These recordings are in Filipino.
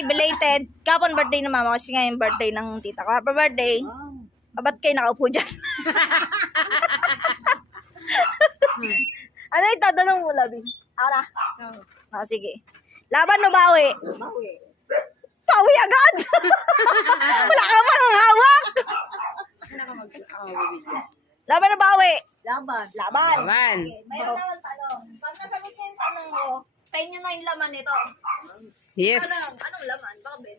birthday, belated. Kapon birthday ng mama kasi ngayon birthday ng tita ko. Happy birthday. Ba't kayo nakaupo dyan? Ano yung tatanong mo, Labi? Ara? Sige. Laban o bawi? Bawi. Bawi agad! Wala ka pa ng hawak! Laban o bawi? Laban. Laban. Laban. Okay, mayroon naman tanong. Pag nasagot niyo yung tanong mo, sa inyo na yung laman nito. Yes. Anong laman? Bakit?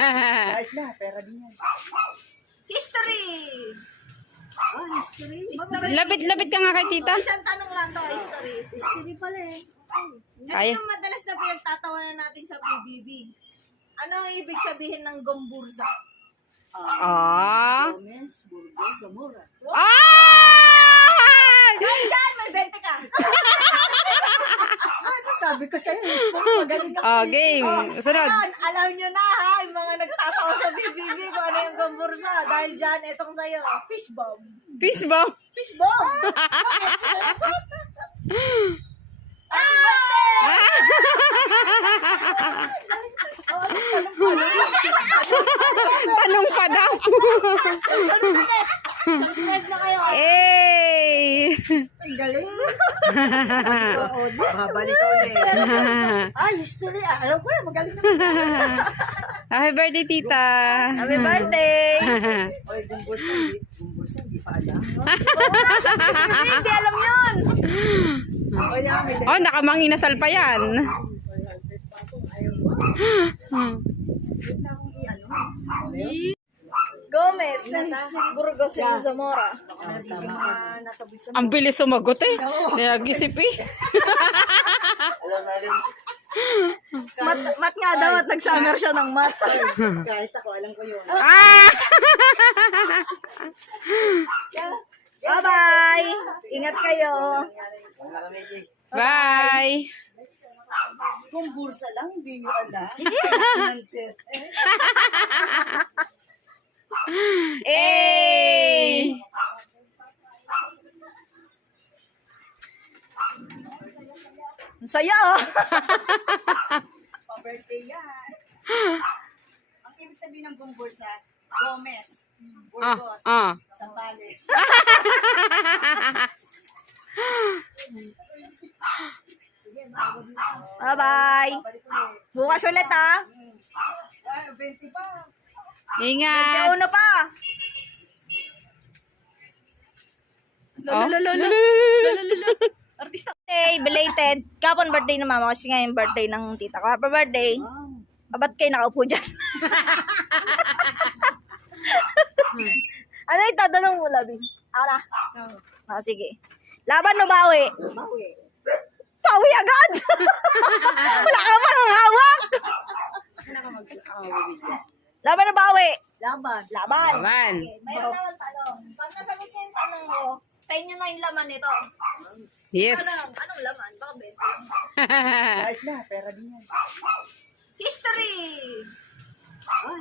Kahit na, pera din yan. History! History. Lapit-lapit ka nga kay tita. Isang tanong lang to, history. History pala eh. Ito Kaya. yung madalas na pinagtatawanan natin sa PBB. Ano ang ibig sabihin ng gomburza? Gomez, Burgos, Zamora. Diyan, may 20 ka! Ano sabi ko sa'yo? History, magaling ako. Okay. Sunod. Ayan, alam nyo na ha, yung mga nagtatawa sa PBB kung ano yung gomburza. Dahil dyan, itong sa'yo, fish bomb. Peace bomb. Fish bomb! Happy birthday! Tanong pa daw. Subscribe na kayo. Eh. Ang galing. Babalik ka ulit. History. Alam ko yan, magaling na. Happy birthday, tita. Happy birthday! Oy, gumbursa, hindi pa alam. Hindi alam yun! Oy, may Oh, nakamanginasal pa yan. Gomez, Burgos, Zamora. Ang bilis sumagot eh. Nag-isip eh. Mat nga daw at nagsanger siya ng mat. Kahit ako, alam ko yun. Bye-bye! Ingat kayo! Bye. Gumbursa lang, hindi nyo alam. Eh. Ang saya oh! Pa-birthday yan. Ang ibig sabihin ng gumbursa, Gomez, Burgos, Zambales. Bye-bye! Bukas ulit ha! 20 pa. Ingat. Uno pa! Oh. Artista. Hey, belated. Kapon birthday ng mama kasi ngayon birthday ng tita ko. Happy birthday. Ba't kayo nakaupo dyan? Ano yung tatanong mo, Labi? Ara? Sige. Laban o bawi? Bawi. Bawi agad! Wala ka pa ng hawak! Laban o bawi? Laban. Laban. Laban. Okay, mayroon naman tanong. Pag nasagot niyo yung tanong mo, sa inyo na yung laman nito. Yes. Anong laman? Bakit? Kahit na, pera din yan. History!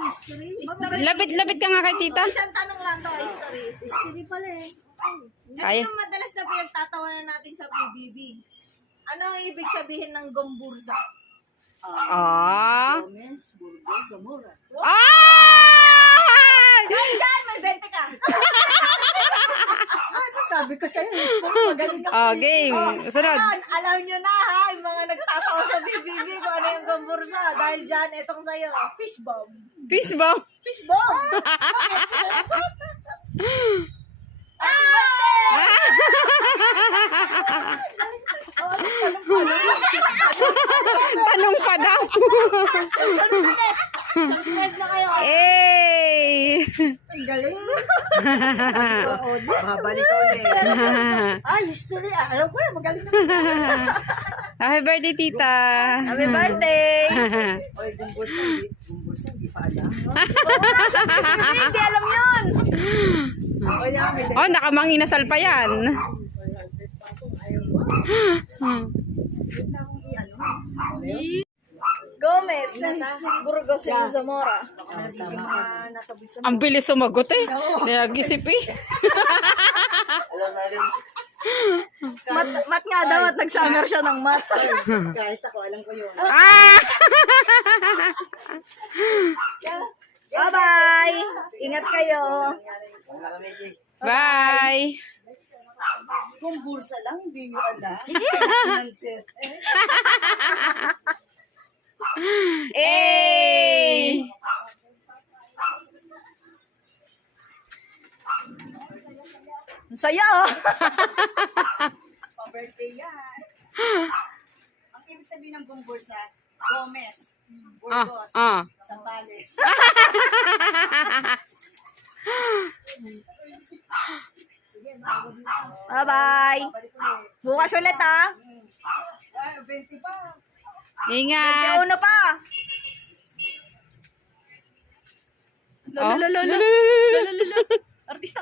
History. Lapit-lapit ka nga kay tita. Isang tanong lang to, history. History pala eh. Ito Kaya. yung madalas na pinagtatawanan natin sa PBB. Ano ang ibig sabihin ng gomburza? Gomez, Burgos, Zamora. Diyan, may 20 ka! Ano sabi ko sa'yo? History, magaling ako. Okay. Sunod. Ayan, alam nyo na ha, yung mga nagtatawa sa PBB kung ano yung gomburza. Dahil dyan, itong sa'yo, fish bomb. Peace bomb. Fish bomb! Happy birthday! Tanong pa daw. Subscribe na kayo. Eh. Ang galing. Babalik ka ulit. History. Alam ko yan, magaling na. Happy birthday, tita. Happy birthday! Oy, gumbursa, hindi pa alam. Hindi alam yun! Oy, may Oh, nakamanginasal pa yan. Gomez, Burgos, Zamora. Ang bilis sumagot eh. Nag-isip eh. Mat nga daw at nagsanger siya ng mat. Kahit ako, alam ko yun. Ingat kayo. Bye! Kung bursa lang, hindi nyo alam. Eh! Ang saya oh. Pa-birthday yan. Ang ibig sabihin ng buong bursa, Gomez, Burgos, Zambales. Bye-bye. Balik ulit. Bukas ulit ah. Ah, 20 pa. Ingat! Uno pa. Oh. Lolo. Artista.